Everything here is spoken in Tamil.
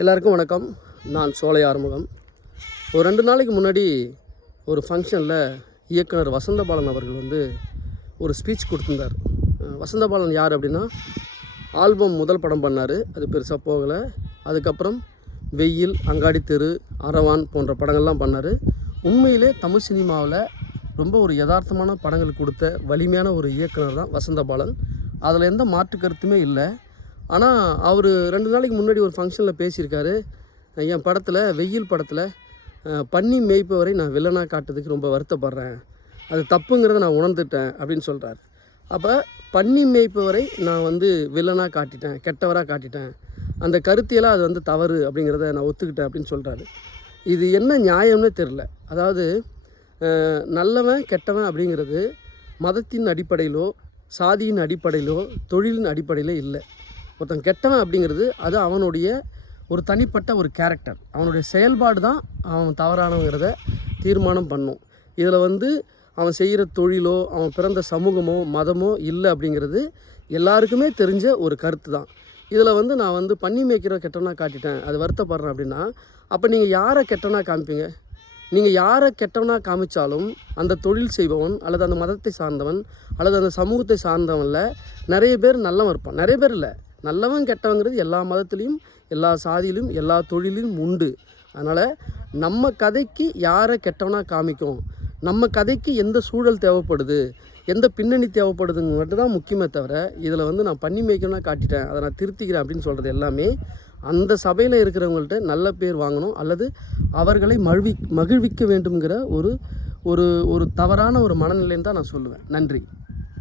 எல்லாருக்கும் வணக்கம். நான் சோலை ஆறுமுகம். ஒரு ரெண்டு நாளைக்கு முன்னாடி ஒரு ஃபங்க்ஷனில் இயக்குனர் வசந்தபாலன் அவர்கள் வந்து ஒரு ஸ்பீச் கொடுத்துருந்தார். வசந்தபாலன் யார் அப்படின்னா ஆல்பம் முதல் படம் பண்ணார். அது பெருசாக போகலை. அதுக்கப்புறம் வெயில் அங்காடி தெரு அரவான் போன்ற படங்கள்லாம் பண்ணார். உண்மையிலே தமிழ் சினிமாவில் ரொம்ப ஒரு யதார்த்தமான படங்கள் கொடுத்த வலிமையான ஒரு இயக்குனர் தான் வசந்தபாலன். அதில் எந்த மாற்று கருத்துமே இல்லை. ஆனால் அவர் ரெண்டு நாளைக்கு முன்னாடி ஒரு ஃபங்க்ஷனில் பேசியிருக்காரு. என் படத்தில் வெயில் படத்தில் பண்ணி பன்னி மேய்ப்பவரை நான் வில்லனாக காட்டுறதுக்கு ரொம்ப வருத்தப்படுறேன். அது தப்புங்கிறத நான் உணர்ந்துட்டேன் அப்படின்னு சொல்கிறார் அப்போ பன்னி மேய்ப்பவரை நான் வந்து வில்லனாக காட்டிட்டேன் கெட்டவராக காட்டிட்டேன். அந்த கருத்தியெல்லாம் அது வந்து தவறு அப்படிங்கிறத நான் ஒத்துக்கிட்டேன் அப்படின்னு சொல்கிறாரு இது என்ன நியாயம்னே தெரில அதாவது நல்லவன் கெட்டவன் அப்படிங்கிறது மதத்தின் அடிப்படையிலோ சாதியின் அடிப்படையிலோ தொழிலின் அடிப்படையிலோ இல்லை. ஒருத்தன் கெட்டவன் அப்படிங்கிறது அது அவனுடைய ஒரு தனிப்பட்ட ஒரு கேரக்டர் அவனுடைய செயல்பாடு தான் அவன் தவறானவங்கிறத தீர்மானம் பண்ணும். இதில் வந்து அவன் செய்கிற தொழிலோ அவன் பிறந்த சமூகமோ மதமோ இல்லை அப்படிங்கிறது எல்லாருக்குமே தெரிஞ்ச ஒரு கருத்து தான். இதில் வந்து நான் வந்து பண்ணி மேய்க்கிற கெட்டனாக காட்டிட்டேன் அது வருத்தப்படுறேன் அப்படின்னா அப்போ நீங்கள் யாரை கெட்டனாக காமிப்பீங்க நீங்கள் யாரை கெட்டவனாக காமிச்சாலும் அந்த தொழில் செய்பவன் அல்லது அந்த மதத்தை சார்ந்தவன் அல்லது அந்த சமூகத்தை சார்ந்தவனில் நிறைய பேர் நல்லவன் இருப்பான். நிறைய பேர் இல்லை. நல்லவன் கெட்டவங்கிறது எல்லா மதத்துலேயும் எல்லா சாதியிலும் எல்லா தொழிலும் உண்டு. அதனால் நம்ம கதைக்கு யாரை கெட்டவனாக காமிக்கும்? நம்ம கதைக்கு எந்த சூழல் தேவைப்படுது? எந்த பின்னணி தேவைப்படுதுங்க மட்டும் தான் முக்கியமே தவிர இதில் வந்து நான் பண்ணி மேய்க்கணும்னா காட்டிட்டேன். அதை நான் திருத்திக்கிறேன் அப்படின்னு சொல்கிறது எல்லாமே அந்த சபையில் இருக்கிறவங்கள்ட்ட நல்ல பேர் வாங்கணும் அல்லது அவர்களை மகிழ்வி மகிழ்விக்க வேண்டும்ங்கிற ஒரு ஒரு ஒரு தவறான ஒரு மனநிலைன்னு தான் நான் சொல்லுவேன். நன்றி.